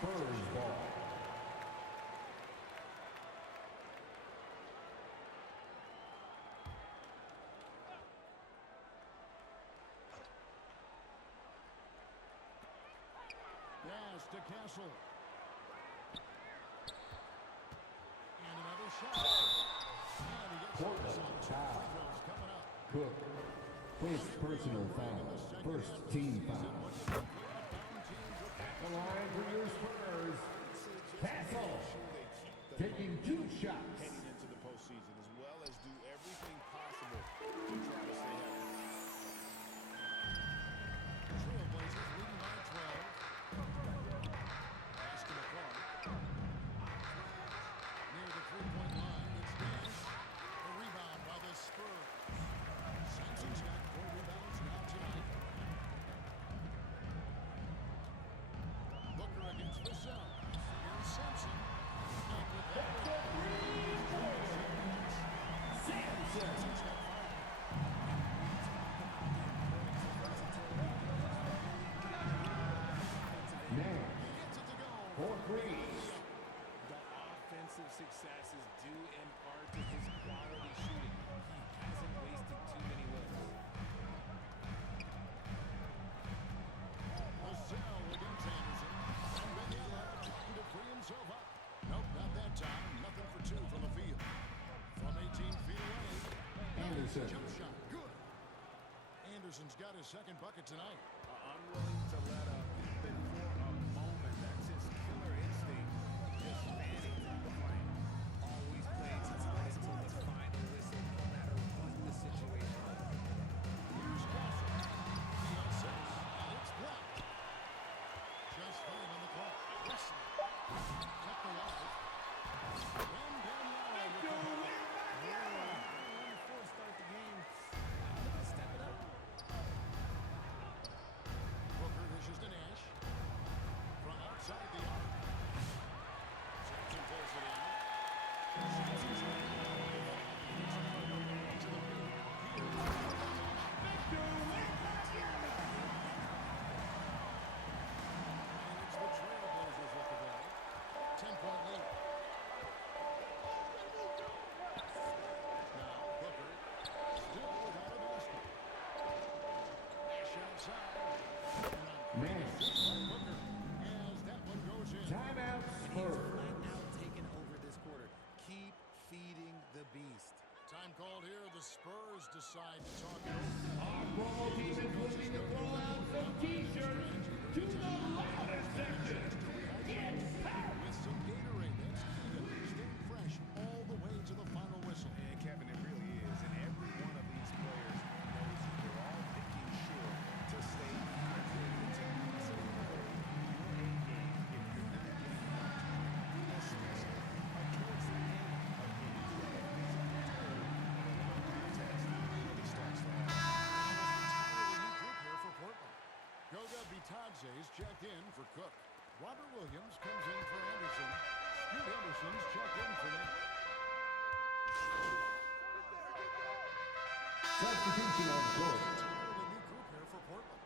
Spurs ball. Pass to Castle. And another shot. And he gets Portland foul. free throws coming up. Cook. First personal foul. First team foul. At the line for your Spurs. Castle. Taking 2 shots. Heading into the postseason, as well as do everything possible to try to stay healthy. Trailblazers leading by 12. Pass to McClung. Near the three-point line, it's Nash. A rebound by the Spurs. Simpson's got 4 rebounds now tonight. Booker against Vassell. Here's Simpson. And with that, Simpson's got 5. Nash. Gets it to go. For three. The offensive successes due in part to his quality shooting. He hasn't wasted too many looks. Vassell against Anderson. And Benyama trying to free himself up. Nope, not that time. Nothing for 2 from the field. From 18 feet away. Anderson. Jump shot. Good. Anderson's got his second bucket tonight. Unwilling to let up even for a moment. That's his killer instinct. Just fanning through the flame. Always plays his best until the final whistle, no matter what the situation is. Here's Castle. He assists. And it's blocked. Just 5 on the clock. Wesley. Kept alive. And Benyama with the ball. Before start the game, step it up. Booker dishes to Nash. From outside the arc. Simpson pulls it in. Simpson's got it. To the paint. And it's the Trailblazers with the ball. 10-point lead. Now Booker still without a basket. Nash outside. Nash. Booker as that one goes in. Timeout Spurs. Flat out taking over this quarter. Keep feeding the beast. Time called here. The Spurs decide to talk it over. Our promo team is looking to throw out some T-shirts to the loudest section. It's packed. With some Gatorade, that's key to staying fresh all the way to the final whistle. And Kevin, it really is. And every one of these players knows that they're all making sure to stay hydrated to constantly avoid your A game if you're not getting enough time, especially towards the end of games where the physical toll of a long contest really starts to happen. Entirely new group here for Portland. Goga Bitadze is checked in for Cook. Robert Williams comes in for Anderson. Scoot Henderson's checked in for Nash. Substitution on court. Entirely new group here for Portland.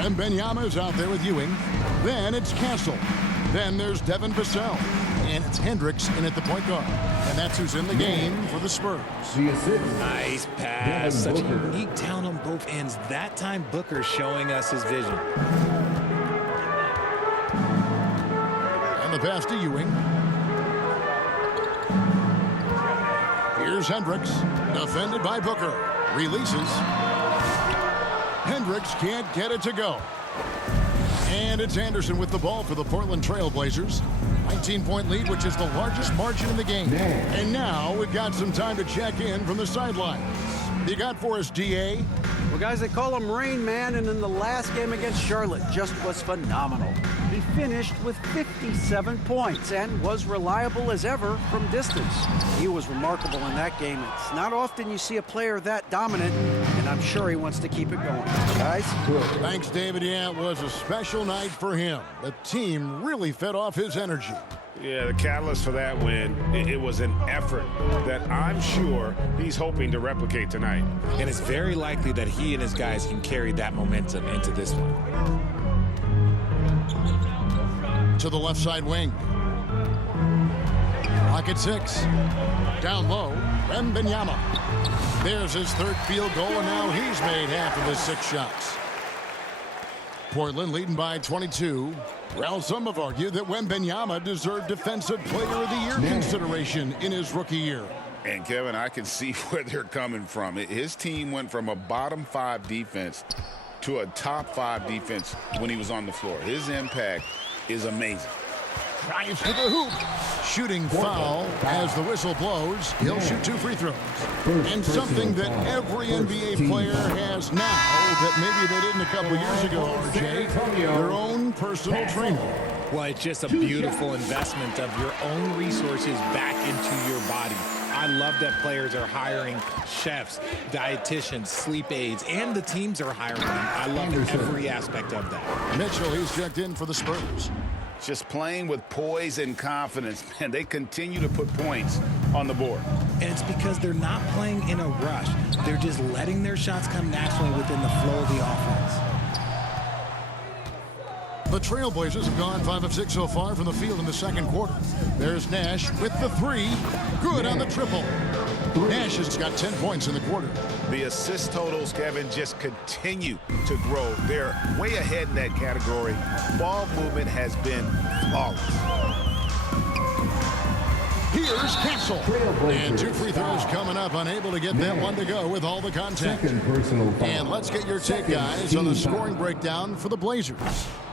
And Benyama's out there with Ewing. Then it's Castle. Then there's Devin Vassell. And it's Hendricks in at the point guard. And that's who's in the game for the Spurs. The assist. Nice pass. Such a Booker. unique talent on both ends. That time, Booker showing us his vision. And the pass to Ewing. Here's Hendricks, defended by Booker. Releases. Hendricks can't get it to go. And it's Anderson with the ball for the Portland Trail Blazers. 19-point lead, which is the largest margin in the game. And now we've got some time to check in from the sidelines. You got for us, DA? Well, guys, they call him Rain Man, and in the last game against Charlotte, just was phenomenal. He finished with 57 points and was reliable as ever from distance. He was remarkable in that game. It's not often you see a player that dominant, and I'm sure he wants to keep it going. Guys? Thanks, David. Yeah, it was a special night for him. The team really fed off his energy. Yeah, the catalyst for that win, it was an effort that I'm sure he's hoping to replicate tonight. And it's very likely that he and his guys can carry that momentum into this one. To the left side wing. Rocket 6. Down low, Wembanyama. There's his third field goal, and now he's made half of his 6 shots. Portland leading by 22. Well, some have argued that Wembanyama deserved Defensive Player of the Year consideration in his rookie year. And, Kevin, I can see where they're coming from. His team went from a bottom 5 defense to a top 5 defense when he was on the floor. His impact is amazing. Drives to the hoop. Shooting foul as the whistle blows. He'll shoot 2 free throws. And something that every NBA player has now that maybe they didn't a couple years ago, RJ, their own personal trainer. Well, it's just a beautiful investment of your own resources back into your body. I love that players are hiring chefs, dietitians, sleep aides, and the teams are hiring them. I love every aspect of that. Mitchell, he's checked in for the Spurs. Just playing with poise and confidence, man. They continue to put points on the board. And it's because they're not playing in a rush. They're just letting their shots come naturally within the flow of the offense. The Trailblazers have gone 5 of 6 so far from the field in the second quarter. There's Nash with the 3. Good on the triple. Nash has got 10 points in the quarter. The assist totals, Kevin, just continue to grow. They're way ahead in that category. Ball movement has been flawless. Here's Castle. And 2 free throws coming up. Unable to get that one to go with all the contact. And let's get your take, guys, on the scoring breakdown for the Blazers.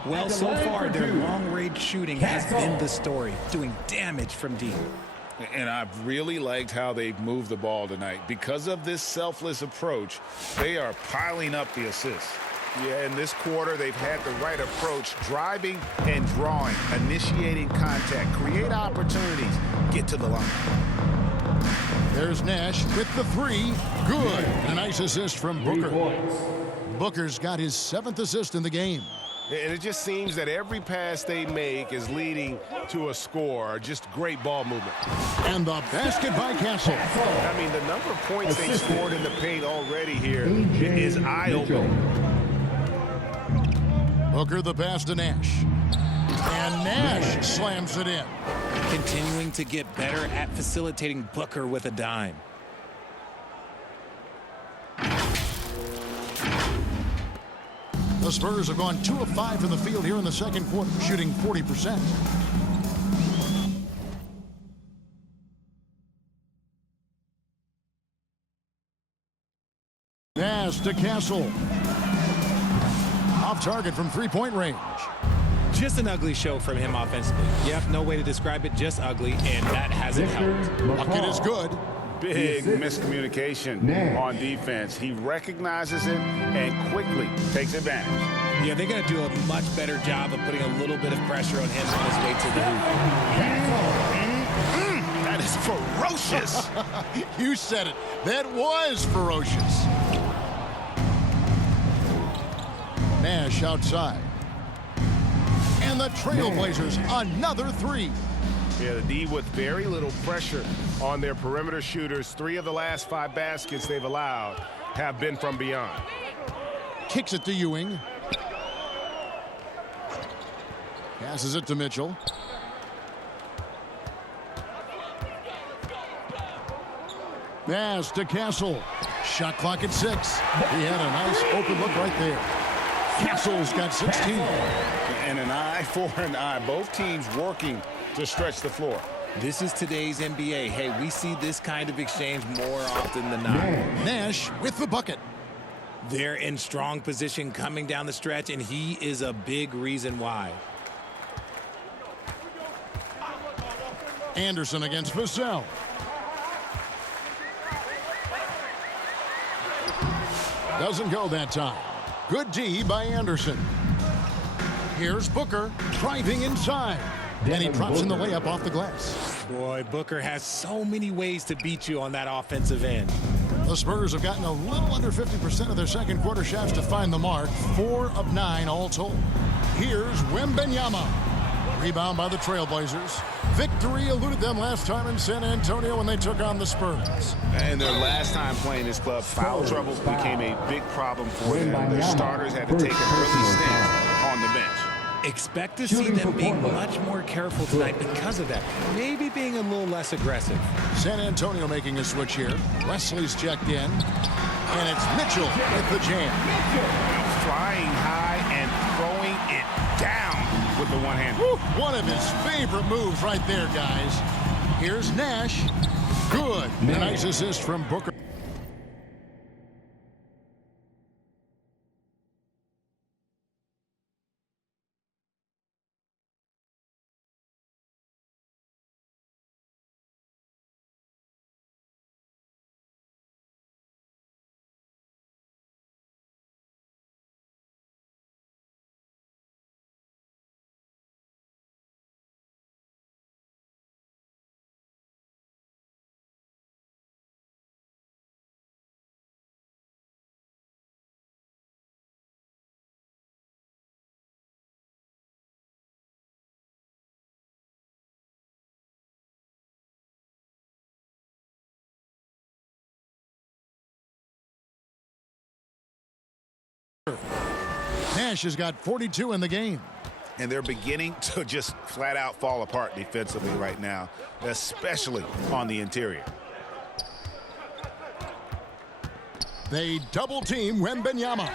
Well, so far, their long-range shooting has been the story, doing damage from deep. And I've really liked how they've moved the ball tonight. Because of this selfless approach, they are piling up the assists. Yeah, in this quarter, they've had the right approach, driving and drawing, initiating contact, create opportunities, get to the line. There's Nash with the 3. Good. A nice assist from Booker. Booker's got his 7th assist in the game. And it just seems that every pass they make is leading to a score. Just great ball movement. And the basket by Castle. I mean, the number of points they scored in the paint already here is eye-opening. Booker the pass to Nash. And Nash slams it in. Continuing to get better at facilitating Booker with a dime. The Spurs have gone 2 of 5 from the field here in the second quarter, shooting 40%. Nash to Castle. Off target from 3-point range. Just an ugly show from him offensively. Yep, no way to describe it, just ugly, and that hasn't helped. Bucket is good. Big miscommunication on defense. He recognizes it and quickly takes advantage. Yeah, they're going to do a much better job of putting a little bit of pressure on him on his way to the hoop. That is ferocious. You said it. That was ferocious. Nash outside. And the Trailblazers, another 3. Yeah, the D with very little pressure on their perimeter shooters. 3 of the last 5 baskets they've allowed have been from beyond. Kicks it to Ewing. Passes it to Mitchell. Nash to Castle. Shot clock at 6. He had a nice open look right there. Castle's got 16. And an eye for an eye. Both teams working to stretch the floor. This is today's NBA. Hey, we see this kind of exchange more often than not. Nash with the bucket. They're in strong position coming down the stretch, and he is a big reason why. Anderson against Vassell. Doesn't go that time. Good D by Anderson. Here's Booker driving inside. And he drops in the layup off the glass. Boy, Booker has so many ways to beat you on that offensive end. The Spurs have gotten a little under 50% of their second quarter shots to find the mark. 4 of 9 all told. Here's Wembanyama. Rebound by the Trailblazers. Victory eluded them last time in San Antonio when they took on the Spurs. And their last time playing this club, foul trouble became a big problem for them. Their starters had to take an early stand on the bench. Expect to see them being much more careful tonight because of that. Maybe being a little less aggressive. San Antonio making a switch here. Wesley's checked in. And it's Mitchell with the jam. Flying high and throwing it down with the one hand. One of his favorite moves right there, guys. Here's Nash. Good. A nice assist from Booker. Nash has got 42 in the game. And they're beginning to just flat out fall apart defensively right now, especially on the interior. They double team Wembanyama.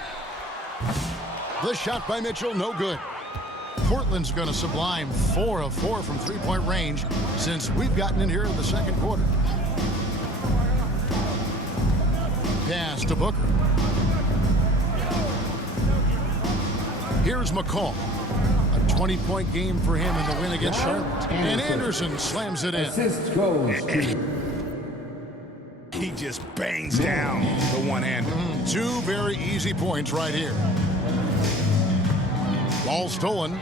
The shot by Mitchell, no good. Portland's going to sublime 4 of 4 from three-point range since we've gotten in here in the second quarter. Pass to Booker. Here's McCall. A 20-point game for him in the win against Charlotte. And Anderson slams it in. Assist goes to He just bangs down the one-hander. 2 very easy points right here. Ball stolen.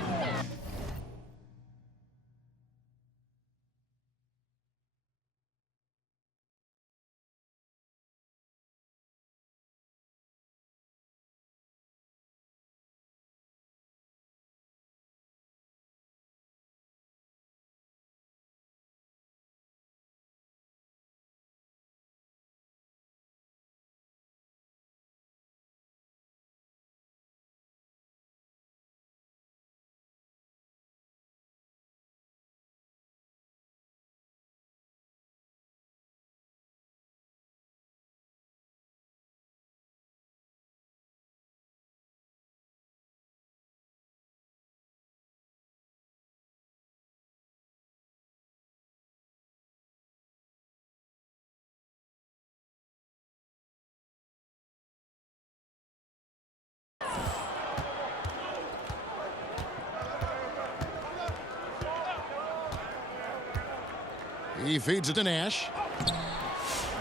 He feeds it to Nash.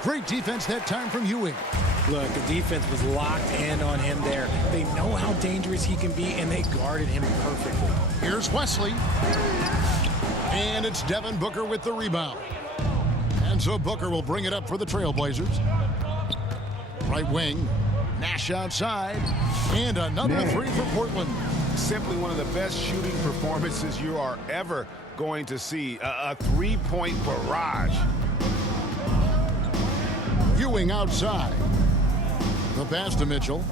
Great defense that time from Ewing. Look, the defense was locked in on him there. They know how dangerous he can be, and they guarded him perfectly. Here's Wesley. And it's Devin Booker with the rebound. And so Booker will bring it up for the Trailblazers. Right wing. Nash outside. And another three for Portland. Simply one of the best shooting performances you are ever going to see. A three-point barrage. Ewing outside. The pass to Mitchell.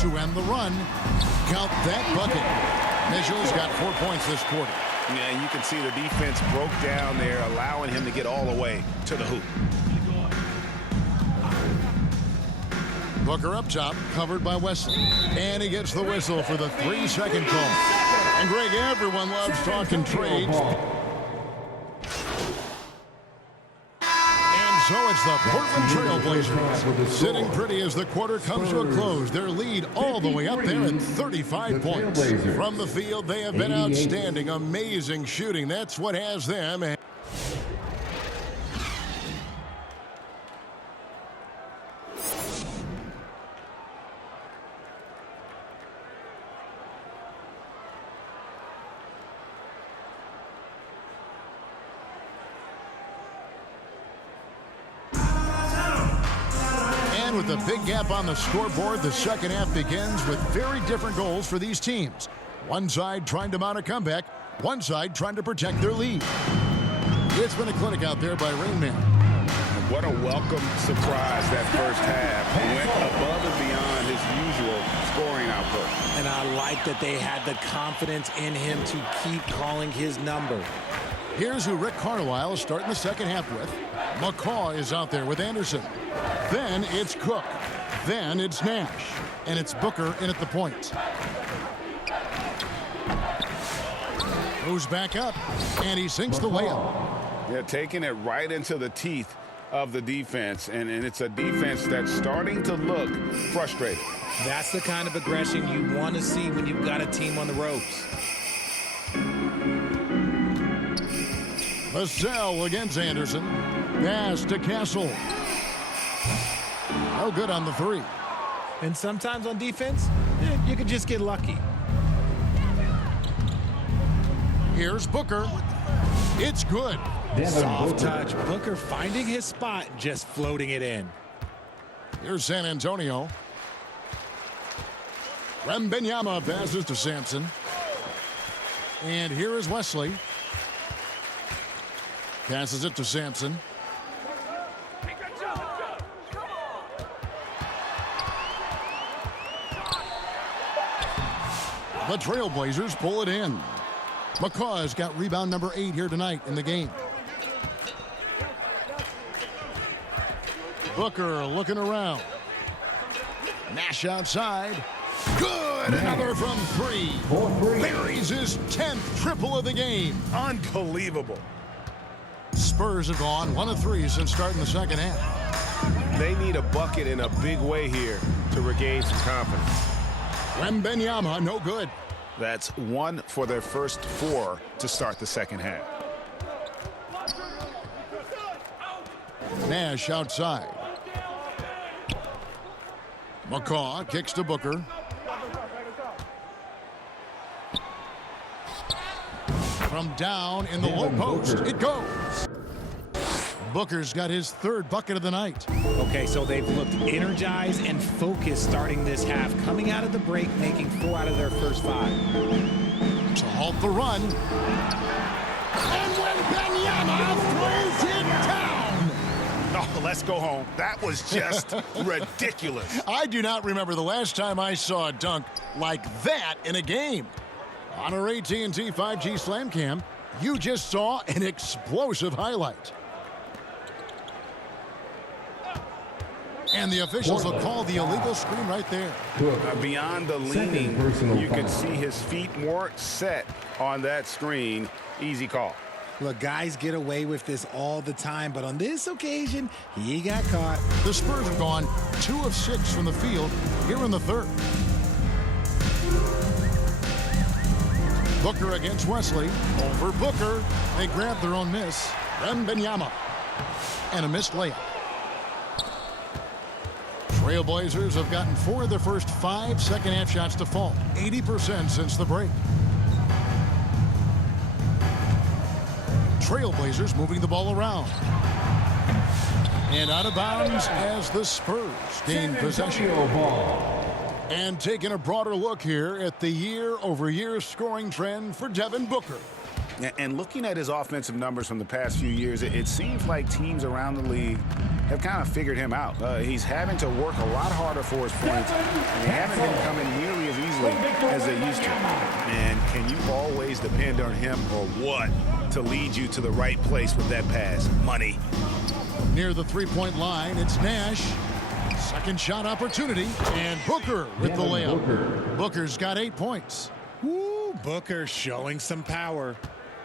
To end the run. Count that bucket. Mitchell's got 4 points this quarter. Yeah, you can see the defense broke down there, allowing him to get all the way to the hoop. Booker up top, covered by Wesley. And he gets the whistle for the 3-second call. And Greg, everyone loves talking trades. So it's the Portland Trail Blazers sitting pretty as the quarter comes to a close. Their lead all the way up there at 35 points. From the field, they have been outstanding. Amazing shooting. That's what has them. With a big gap on the scoreboard, the second half begins with very different goals for these teams. One side trying to mount a comeback, one side trying to protect their lead. It's been a clinic out there by Rain Man. What a welcome surprise that first half. Went above and beyond his usual scoring output. And I like that they had the confidence in him to keep calling his number. Here's who Rick Carlisle is starting the second half with. McCaw is out there with Anderson. Then it's Cook. Then it's Nash. And it's Booker in at the point. Goes back up. And he sinks the layup. Yeah, taking it right into the teeth of the defense. And it's a defense that's starting to look frustrated. That's the kind of aggression you want to see when you've got a team on the ropes. Vassell against Anderson. Pass to Castle. No good on the three. And sometimes on defense, you can just get lucky. Here's Booker. It's good. Soft touch. Booker finding his spot, just floating it in. Here's San Antonio. Wembanyama passes to Sampson. And here is Wesley. Passes it to Sampson. The Trailblazers pull it in. McCaw has got rebound number 8 here tonight in the game. Booker looking around. Nash outside. Good! Another from 3. Buries his 10th triple of the game. Unbelievable. Spurs have gone 1 of 3 since starting the second half. They need a bucket in a big way here to regain some confidence. Wembanyama, no good. That's 1 for their first 4 to start the second half. Nash outside. McCaw kicks to Booker. From down in the low post, it goes. Booker's got his 3rd bucket of the night. Okay, so they've looked energized and focused starting this half, coming out of the break, making 4 out of their first 5. To halt the run. And Wembanyama throws it down. Oh, let's go home. That was just ridiculous. I do not remember the last time I saw a dunk like that in a game. On our AT&T 5G Slam Cam, you just saw an explosive highlight. And the officials will call the illegal screen right there. Beyond the leaning, you could see his feet more set on that screen. Easy call. Look, guys get away with this all the time, but on this occasion, he got caught. The Spurs have gone 2 of 6 from the field here in the 3rd. Booker against Wesley. Over Booker. They grab their own miss. Wembanyama. And a missed layup. Trailblazers have gotten 4 of their first 5 second-half shots to fall. 80% since the break. Trailblazers moving the ball around. And out of bounds as the Spurs gain possession. And taking a broader look here at the year-over-year scoring trend for Devin Booker. And looking at his offensive numbers from the past few years, it seems like teams around the league have kind of figured him out. He's having to work a lot harder for his points, and they haven't been coming nearly as easily as they used to. And can you always depend on him or what to lead you to the right place with that pass? Money. Near the three-point line, it's Nash. Second shot opportunity, and Booker with the layup. Booker's got 8 points. Woo, Booker showing some power.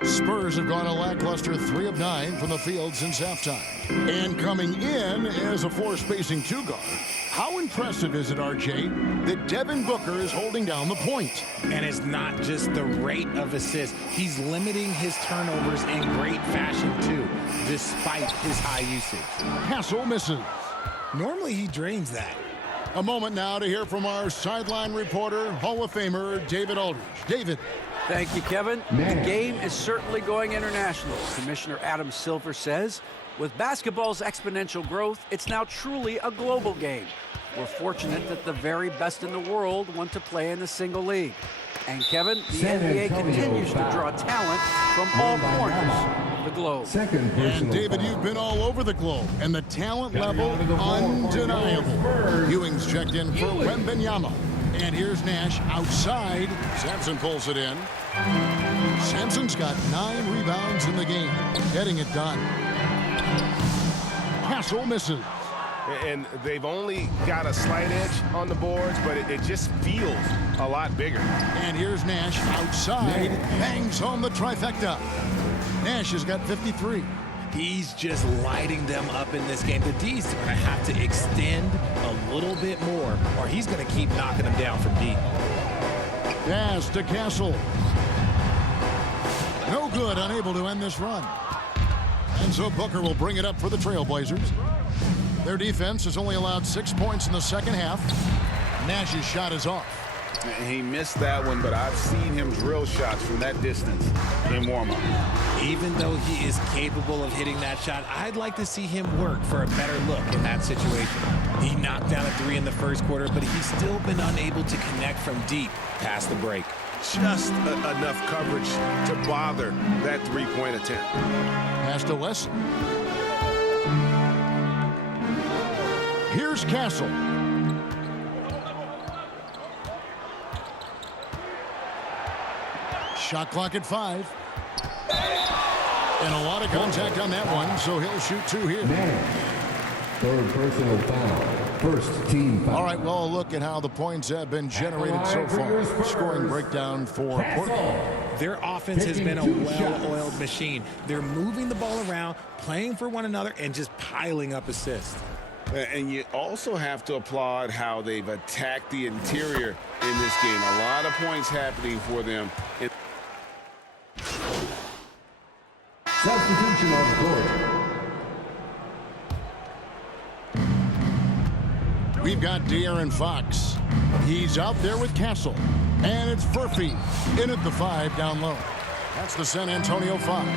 Spurs have gone a lackluster 3 of 9 from the field since halftime. And coming in as a four-spacing two-guard, how impressive is it, RJ, that Devin Booker is holding down the point? And it's not just the rate of assists. He's limiting his turnovers in great fashion, too, despite his high usage. Castle misses. Normally, he drains that. A moment now to hear from our sideline reporter, Hall of Famer David Aldridge. David. Thank you, Kevin. The game is certainly going international. Commissioner Adam Silver says, with basketball's exponential growth, it's now truly a global game. We're fortunate that the very best in the world want to play in the single league. And Kevin, the NBA continues to draw talent from all corners of the globe. And David, you've been all over the globe, and the talent level undeniable. Ewing's checked in for Wembanyama. And here's Nash outside. Sampson pulls it in. Sampson's got 9 rebounds in the game, getting it done. Castle misses. And they've only got a slight edge on the boards, but it just feels a lot bigger. And here's Nash outside. Bangs home the trifecta. Nash has got 53. He's just lighting them up in this game. The D's are going to have to extend a little bit more, or he's going to keep knocking them down from deep. Pass to Castle. No good, unable to end this run. And so Booker will bring it up for the Trailblazers. Their defense has only allowed 6 points in the second half. Nash's shot is off. He missed that one, but I've seen him drill shots from that distance in warm-up. Even though he is capable of hitting that shot, I'd like to see him work for a better look in that situation. He knocked down a 3 in the first quarter, but he's still been unable to connect from deep past the break. Just enough coverage to bother that three-point attempt. Pass to West. Here's Castle. Shot clock at 5. And a lot of contact on that one, so he'll shoot 2 here. Third personal foul. First team foul. All right, well, a look at how the points have been generated so far. Scoring breakdown for Portland. Their offense has been a well-oiled machine. They're moving the ball around, playing for one another, and just piling up assists. And you also have to applaud how they've attacked the interior in this game. A lot of points happening for them. Substitution on court. We've got De'Aaron Fox. He's out there with Castle. And it's Furphy in at the 5 down low. That's the San Antonio 5.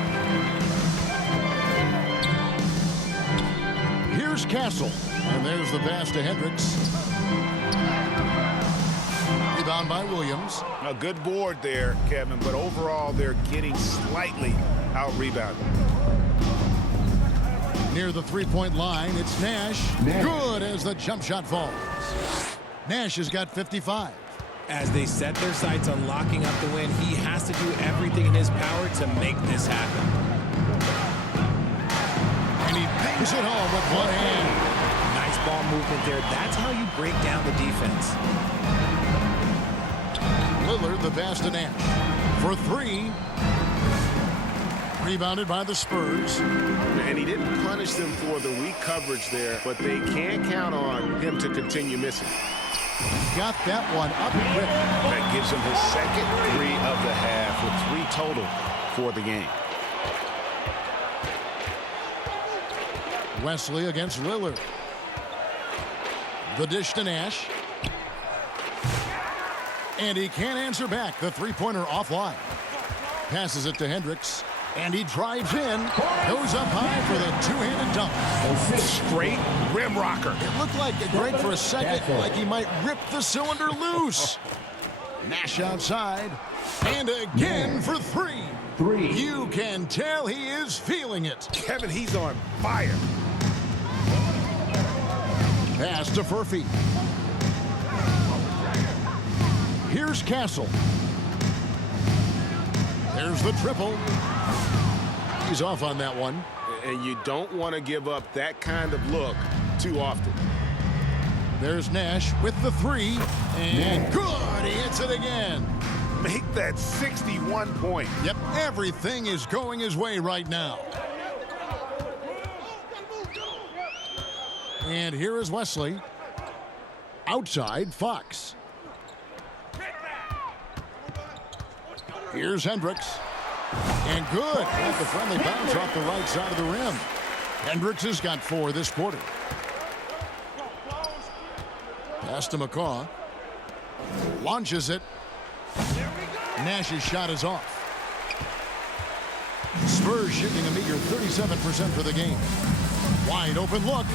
Here's Castle. And there's the pass to Hendricks. Rebound by Williams. A good board there, Kevin, but overall they're getting slightly out-rebounded. Near the three-point line, it's Nash. Good as the jump shot falls. Nash has got 55. As they set their sights on locking up the win, he has to do everything in his power to make this happen. And he bangs it home with one hand. Nice ball movement there. That's how you break down the defense. Lillard, the pass to Nash. For 3. Rebounded by the Spurs. And he didn't punish them for the weak coverage there, but they can't count on him to continue missing. Got that one up and ripped. That gives him his second 3 of the half with 3 total for the game. Wesley against Lillard. The dish to Nash. And he can't answer back. The three-pointer offline. Passes it to Hendricks. And he drives in. Goes up high for the two-handed dunk. Straight rim rocker. It looked like Greg for a second, like he might rip the cylinder loose. Nash outside. And again for 3. You can tell he is feeling it. Kevin, he's on fire. Pass to Furphy. Here's Castle. There's the triple. He's off on that one. And you don't want to give up that kind of look too often. There's Nash with the three. And good. He hits it again. Make that 61 point. Yep, everything is going his way right now. And here is Wesley. Outside, Fox. Here's Hendricks. And good. Got the friendly bounce off the right side of the rim. Hendricks has got 4 this quarter. Pass to McCaw. Launches it. Nash's shot is off. Spurs shooting a meager 37% for the game. Wide open look.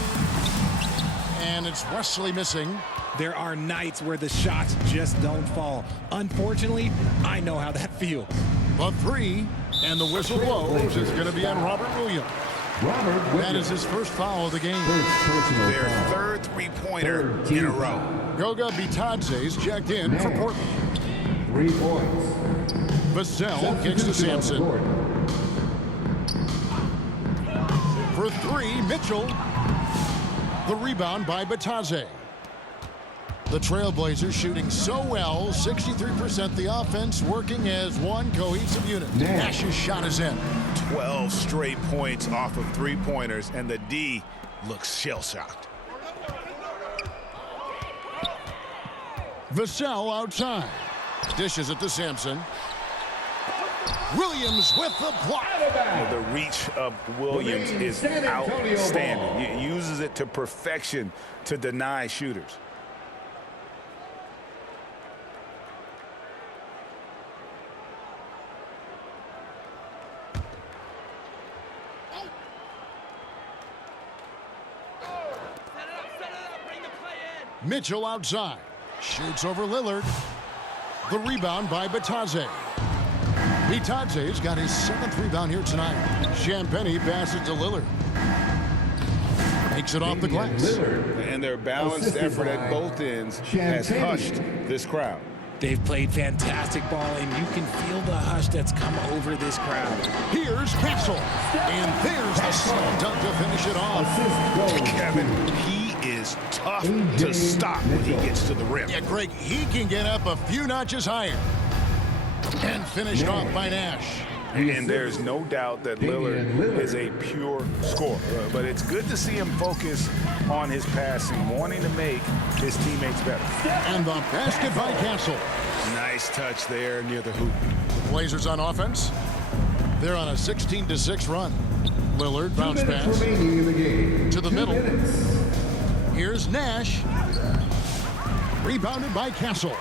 And it's Wesley missing. There are nights where the shots just don't fall. Unfortunately, I know how that feels. The three, and the whistle blows. It's going to be on Robert Williams. That is his first foul of the game. Their third three-pointer in a row. Goga Bitadze's checked in for Portland. 3 points. Vassell kicks to Sampson. For 3, Mitchell. The rebound by Bitadze. The Trailblazers shooting so well, 63%. The offense working as one cohesive unit. Nash's shot is in. 12 straight points off of three-pointers, and the D looks shell-shocked. Vassell outside. Dishes it to Sampson. Williams with the block. The reach of Williams is outstanding. He uses it to perfection to deny shooters. Mitchell outside. Shoots over Lillard. The rebound by Bitadze. Bitadze's got his 7th rebound here tonight. Champagnie passes to Lillard. Makes it off the glass. And their balanced effort at both ends has hushed this crowd. They've played fantastic ball, and you can feel the hush that's come over this crowd. Here's Castle. And there's the slam dunk to finish it off. Kevin, he is tough to stop when he gets to the rim. Yeah, Greg, he can get up a few notches higher. And finished off by Nash. And there's no doubt that Lillard is a pure scorer. But it's good to see him focus on his passing, wanting to make his teammates better. And the basket by Castle. Nice touch there near the hoop. Blazers on offense. They're on a 16-6 run. Lillard bounce pass to the middle. Here's Nash. Rebounded by Castle.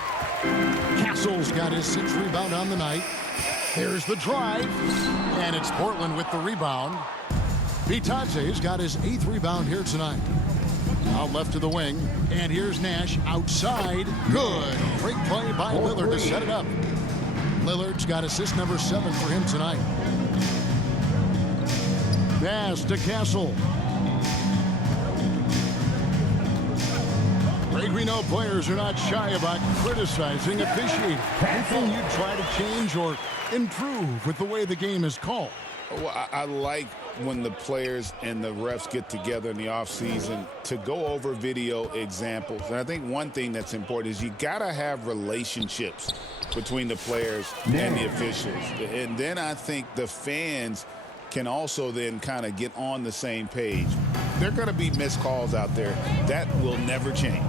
Castle's got his 6th rebound on the night. There's the drive. And it's Portland with the rebound. Bitadze's got his 8th rebound here tonight. Out left to the wing. And here's Nash outside. Good. Great play by Lillard to set it up. Lillard's got assist number 7 for him tonight. Pass to Castle. Greg, we know players are not shy about criticizing officiating. Anything you try to change or improve with the way the game is called? Well, I like when the players and the refs get together in the offseason to go over video examples. And I think one thing that's important is you got to have relationships between the players and the officials. And then I think the fans can also then kind of get on the same page. There are going to be missed calls out there. That will never change.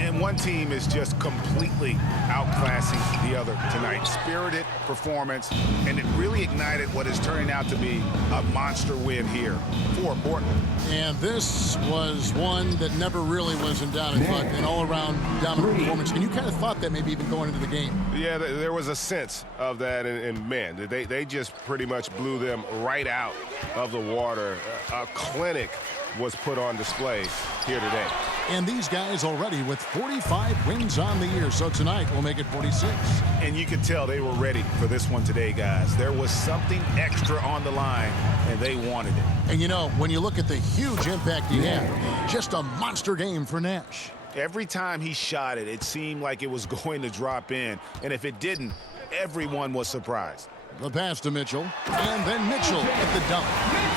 And one team is just completely outclassing the other tonight. Spirited performance, and it really ignited what is turning out to be a monster win here for Portland. And this was one that never really was in doubt. In fact, an all-around dominant performance. And you kind of thought that maybe even going into the game. Yeah, there was a sense of that, and man, they just pretty much blew them right out of the water. A clinic was put on display here today. And these guys already with 45 wins on the year. So tonight we'll make it 46. And you could tell they were ready for this one today, guys. There was something extra on the line, and they wanted it. And you know, when you look at the huge impact he had, just a monster game for Nash. Every time he shot it, it seemed like it was going to drop in. And if it didn't, everyone was surprised. The pass to Mitchell, and then Mitchell at the dunk.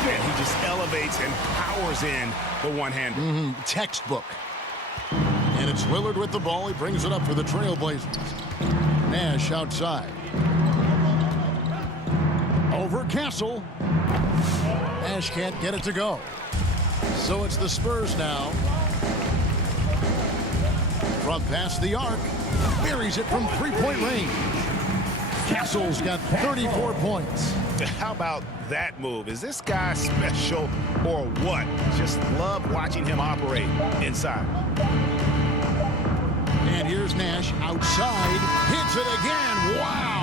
And he just elevates and powers in the one-hander. Textbook. And it's Lillard with the ball. He brings it up for the Trailblazers. Nash outside. Over Castle. Nash can't get it to go. So it's the Spurs now. From past the arc. Buries it from three-point range. Castle's got 34 points. How about that move? Is this guy special or what? Just love watching him operate inside. And here's Nash outside. Hits it again. Wow.